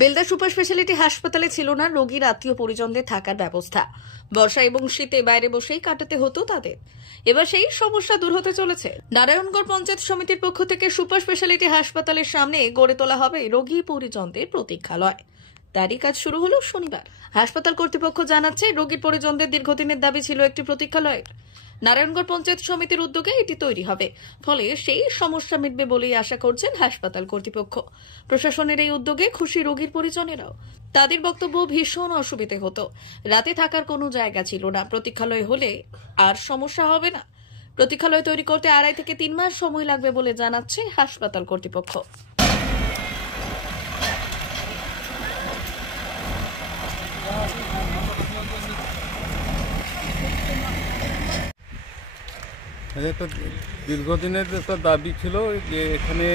Belda super speciality হাসপাতালে ছিল না রোগীর আত্মীয় পরিজনদের থাকার ব্যবস্থা। বর্ষা এবং শীতে বাইরে বসেই কাটাতে হতো তাদের। এবার সেই সমস্যা দূর হতে চলেছে। নারায়ণগড় পঞ্চায়েত সমিতির পক্ষ থেকে সুপার স্পেশালিটি হাসপাতালের সামনে গড়ে তোলা হবে রোগী পরিজনদের প্রতীক্ষালয়। তারই কাজ শুরু হলো শনিবার। হাসপাতাল কর্তৃপক্ষ জানাচ্ছে, রোগীর পরিজনদের দীর্ঘদিনের দাবি ছিল একটি প্রতীক্ষালয়ের। নারায়ণগড় পঞ্চায়েত সমিতির উদ্যোগে এটি তৈরি হবে, ফলে সেই সমস্যা মিটবে বলেই আশা করছেন হাসপাতাল কর্তৃপক্ষ। প্রশাসনের এই উদ্যোগে খুশি রোগীর পরিজনেরাও। তাদের বক্তব্য, ভীষণ অসুবিধে হতো, রাতে থাকার কোনো জায়গা ছিল না। প্রতীক্ষালয় হলে আর সমস্যা হবে না। প্রতীক্ষালয় তৈরি করতে 2.5 থেকে 3 মাস সময় লাগবে বলে জানাচ্ছে হাসপাতাল কর্তৃপক্ষ। একটা দীর্ঘদিনের একটা দাবি ছিল যে এখানে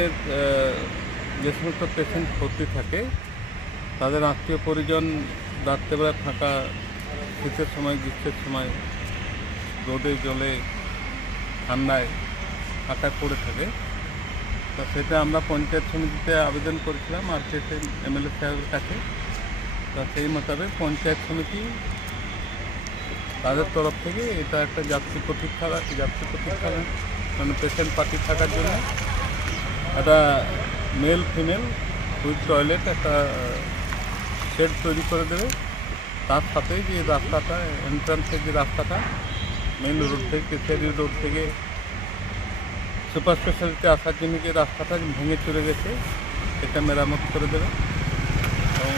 যে সমস্ত পেশেন্ট ভর্তি থাকে তাদের আত্মীয় পরিজন রাত্রেবেলা থাকা, শীতের সময় গ্রীষ্মের সময় রোদে জলে ঠান্ডায় থাকা পড়ে থাকে। তো সেটা আমরা পঞ্চায়েত সমিতিতে আবেদন করেছিলাম আর এমএলএ সাহেবের কাছে। তো সেই মোতাবেক পঞ্চায়েত সমিতি তাদের তরফ থেকে এটা একটা যাত্রী প্রতীক্ষালয় মানে পেশেন্ট পার্টি থাকার জন্য একটা মেল ফিমেল উইথ টয়লেট একটা শেড তৈরি করে দেবে। তার সাথে যে রাস্তাটা, এন্ট্রান্সের যে রাস্তাটা মেন রোড থেকে কেশিয়ারি রোড থেকে সুপার স্পেশালিটি আসার জন্য যে রাস্তাটা ভেঙে চলে গেছে সেটা মেরামত করে দেবে। এবং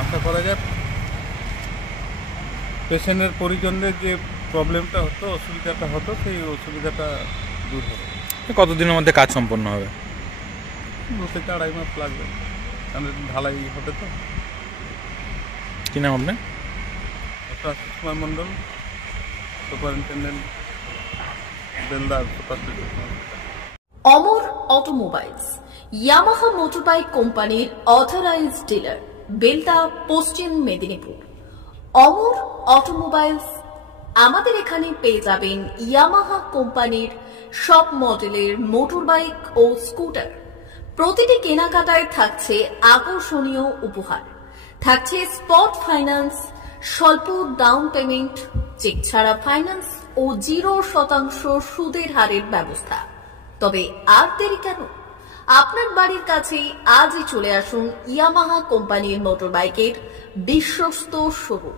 আশা করা যায় পেশেন্টের পরিজনদের যে প্রবলেমটা হতো, অসুবিধাটা হতো, সেই অসুবিধাটা দূর হবে। কতদিনের মধ্যে কাজ সম্পন্ন হবে? 2 থেকে 2.5 মাস লাগবে, কারণ ঢালাই হবে তো। কি নাম আপনার? Kumar Mondal, superintendent, Belda super speciality. অমর অটোমোবাইলস, ইয়ামাহা মোটরবাইক কোম্পানির অথরাইজড ডিলার, বেলদা, পশ্চিম মেদিনীপুর। অমর অটোমোবাইলস, আমাদের এখানে পেয়ে যাবেন ইয়ামাহা কোম্পানির সব মডেলের মোটরবাইক ও স্কুটার। প্রতিটি কেনাকাটায় থাকছে আকর্ষণীয় উপহার, থাকছে স্পট ফাইন্যান্স, স্বল্প ডাউন পেমেন্ট, চেক ছাড়া ফাইন্যান্স ও 0% সুদের হারের ব্যবস্থা। তবে আর দেরি কেন? আপনার বাড়ির কাছেই আজই চলে আসুন ইয়ামাহা কোম্পানির মোটরবাইকের বিশ্বস্ত শোরুম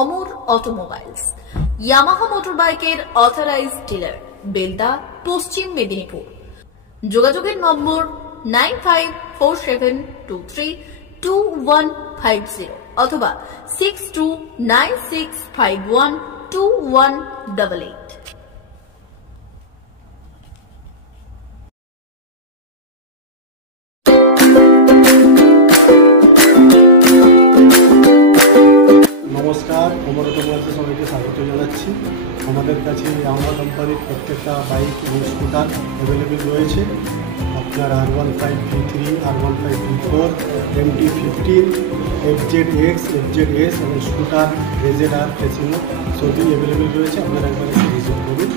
অমর অটোমোবাইলস, ইয়ামাহা মোটরবাইকের অথরাইজড ডিলার, বেলদা, পশ্চিম মেদিনীপুর। যোগাযোগের নম্বর 9547232150 অথবা 6296512188। নমস্কার, অমর অটোমোবাইলসের সবাইকে স্বাগত জানাচ্ছি। আমাদের কাছে ইয়ামাহা কোম্পানির প্রত্যেকটা বাইক এবং স্কুটার অ্যাভেলেবেল রয়েছে। আপনার R15V3, R15V4, MT15, FZX, FZS এবং স্কুটার RZR, ফেসিনো সবই অ্যাভেলেবেল রয়েছে। আপনারা একবার ভিজিট করুন।